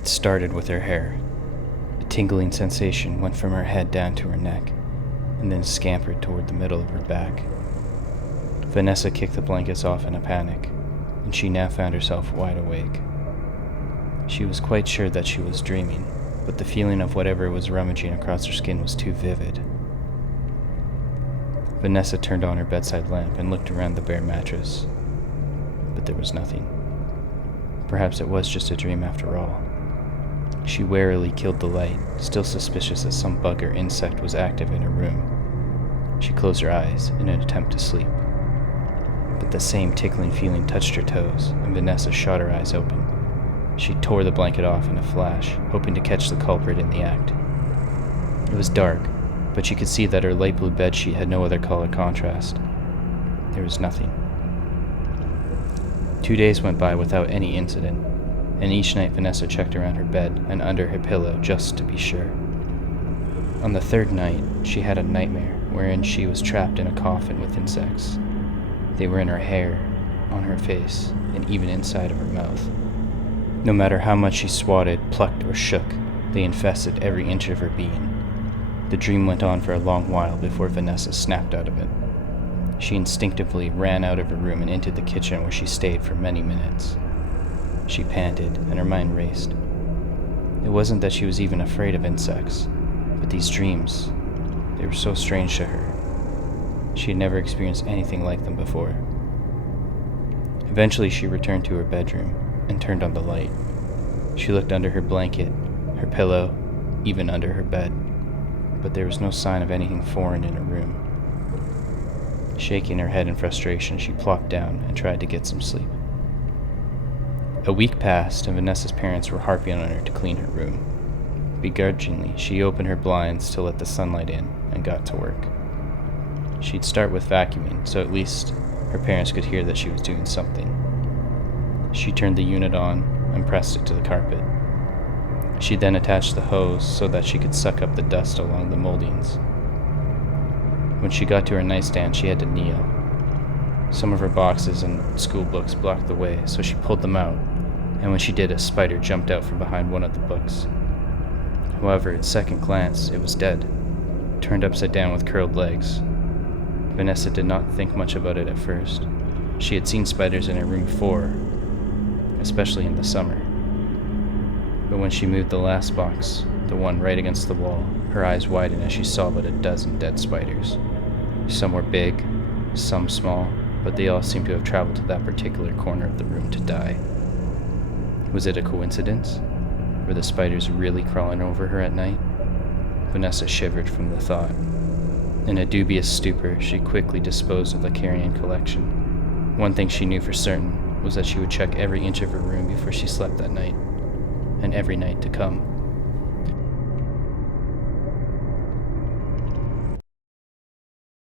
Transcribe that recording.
It started with her hair. A tingling sensation went from her head down to her neck, and then scampered toward the middle of her back. Vanessa kicked the blankets off in a panic, and she now found herself wide awake. She was quite sure that she was dreaming, but the feeling of whatever was rummaging across her skin was too vivid. Vanessa turned on her bedside lamp and looked around the bare mattress, but there was nothing. Perhaps it was just a dream after all. She warily killed the light, still suspicious that some bug or insect was active in her room. She closed her eyes in an attempt to sleep, but the same tickling feeling touched her toes, and Vanessa shot her eyes open. She tore the blanket off in a flash, hoping to catch the culprit in the act. It was dark, but she could see that her light blue bedsheet had no other color contrast. There was nothing. 2 days went by without any incident, and each night Vanessa checked around her bed and under her pillow just to be sure. On the third night, she had a nightmare wherein she was trapped in a coffin with insects. They were in her hair, on her face, and even inside of her mouth. No matter how much she swatted, plucked, or shook, they infested every inch of her being. The dream went on for a long while before Vanessa snapped out of it. She instinctively ran out of her room and into the kitchen, where she stayed for many minutes. She panted, and her mind raced. It wasn't that she was even afraid of insects, but these dreams, they were so strange to her. She had never experienced anything like them before. Eventually, she returned to her bedroom and turned on the light. She looked under her blanket, her pillow, even under her bed, but there was no sign of anything foreign in her room. Shaking her head in frustration, she plopped down and tried to get some sleep. A week passed, and Vanessa's parents were harping on her to clean her room. Begrudgingly, she opened her blinds to let the sunlight in and got to work. She'd start with vacuuming, so at least her parents could hear that she was doing something. She turned the unit on and pressed it to the carpet. She then attached the hose so that she could suck up the dust along the moldings. When she got to her nightstand, she had to kneel. Some of her boxes and school books blocked the way, so she pulled them out, and when she did, a spider jumped out from behind one of the books. However, at second glance, it was dead, turned upside down with curled legs. Vanessa did not think much about it at first. She had seen spiders in her room before, especially in the summer. But when she moved the last box, the one right against the wall, her eyes widened as she saw but a dozen dead spiders. Some were big, some small, but they all seemed to have traveled to that particular corner of the room to die. Was it a coincidence? Were the spiders really crawling over her at night? Vanessa shivered from the thought. In a dubious stupor, she quickly disposed of the carrion collection. One thing she knew for certain was that she would check every inch of her room before she slept that night, and every night to come.